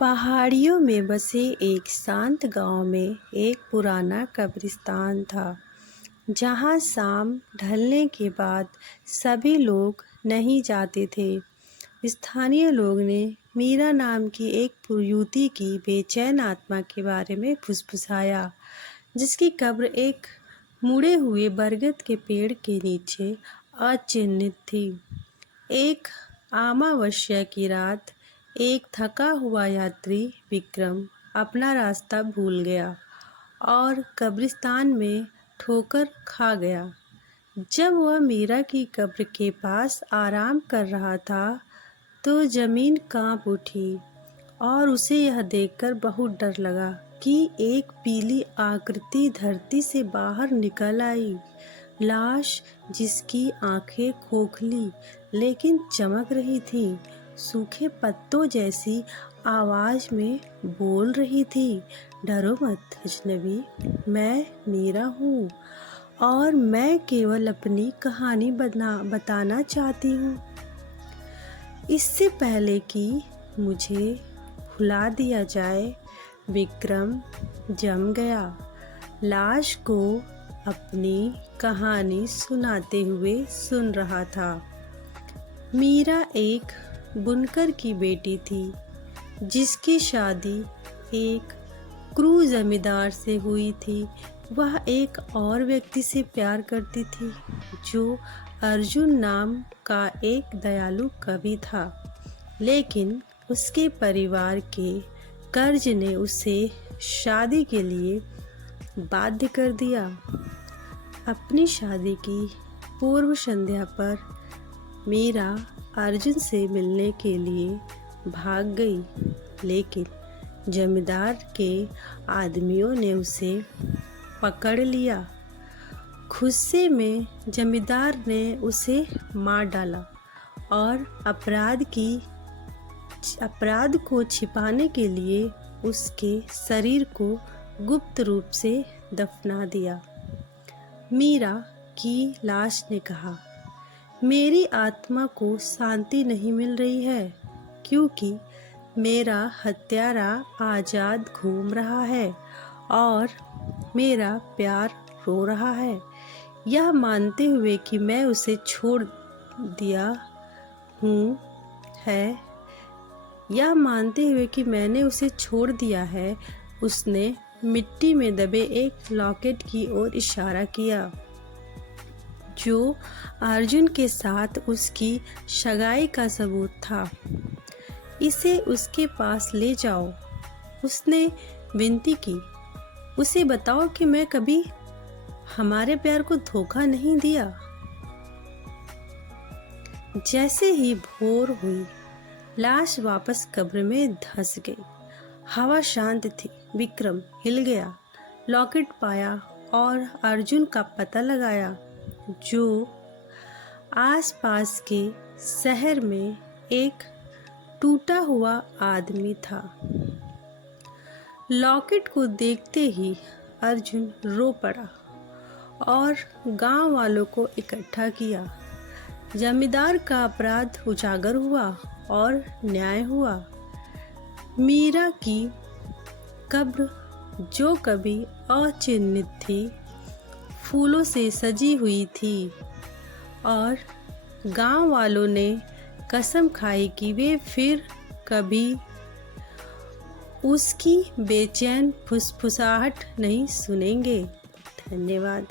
पहाड़ियों में बसे एक शांत गांव में एक पुराना कब्रिस्तान था, जहां शाम ढलने के बाद सभी लोग नहीं जाते थे। स्थानीय लोग ने मीरा नाम की एक युवती की बेचैन आत्मा के बारे में फुसफुसाया, जिसकी कब्र एक मुड़े हुए बरगद के पेड़ के नीचे अचिन्हित थी। एक अमावस्या की रात एक थका हुआ यात्री विक्रम अपना रास्ता भूल गया और कब्रिस्तान में ठोकर खा गया। जब वह मीरा की कब्र के पास आराम कर रहा था तो जमीन कांप उठी और उसे यह देखकर बहुत डर लगा कि एक पीली आकृति धरती से बाहर निकल आई। लाश, जिसकी आंखें खोखली लेकिन चमक रही थी, सूखे पत्तों जैसी आवाज में बोल रही थी, डरो मत अजनबी, मैं मीरा हूँ और मैं केवल अपनी कहानी बताना चाहती हूँ। इससे पहले कि मुझे भुला दिया जाए, विक्रम जम गया। लाश को अपनी कहानी सुनाते हुए सुन रहा था। मीरा एक बुनकर की बेटी थी, जिसकी शादी एक क्रूर जमींदार से हुई थी। वह एक और व्यक्ति से प्यार करती थी, जो अर्जुन नाम का एक दयालु कवि था, लेकिन उसके परिवार के कर्ज ने उसे शादी के लिए बाध्य कर दिया। अपनी शादी की पूर्व संध्या पर मीरा अर्जुन से मिलने के लिए भाग गई, लेकिन जमींदार के आदमियों ने उसे पकड़ लिया। गुस्से में जमींदार ने उसे मार डाला और अपराध को छिपाने के लिए उसके शरीर को गुप्त रूप से दफना दिया। मीरा की लाश ने कहा, मेरी आत्मा को शांति नहीं मिल रही है, क्योंकि मेरा हत्यारा आज़ाद घूम रहा है और मेरा प्यार रो रहा है, यह मानते हुए कि मैं उसे छोड़ दिया हूँ है यह मानते हुए कि मैंने उसे छोड़ दिया है। उसने मिट्टी में दबे एक लॉकेट की ओर इशारा किया, जो अर्जुन के साथ उसकी सगाई का सबूत था। इसे उसके पास ले जाओ, उसने विनती की। उसे बताओ कि मैं कभी हमारे प्यार को धोखा नहीं दिया। जैसे ही भोर हुई, लाश वापस कब्र में धंस गई। हवा शांत थी। विक्रम हिल गया, लॉकेट पाया और अर्जुन का पता लगाया, जो आसपास के शहर में एक टूटा हुआ आदमी था। लॉकेट को देखते ही अर्जुन रो पड़ा और गांव वालों को इकट्ठा किया। जमींदार का अपराध उजागर हुआ और न्याय हुआ। मीरा की कब्र, जो कभी अचिन्हित थी, फूलों से सजी हुई थी और गांव वालों ने कसम खाई कि वे फिर कभी उसकी बेचैन फुसफुसाहट नहीं सुनेंगे। धन्यवाद।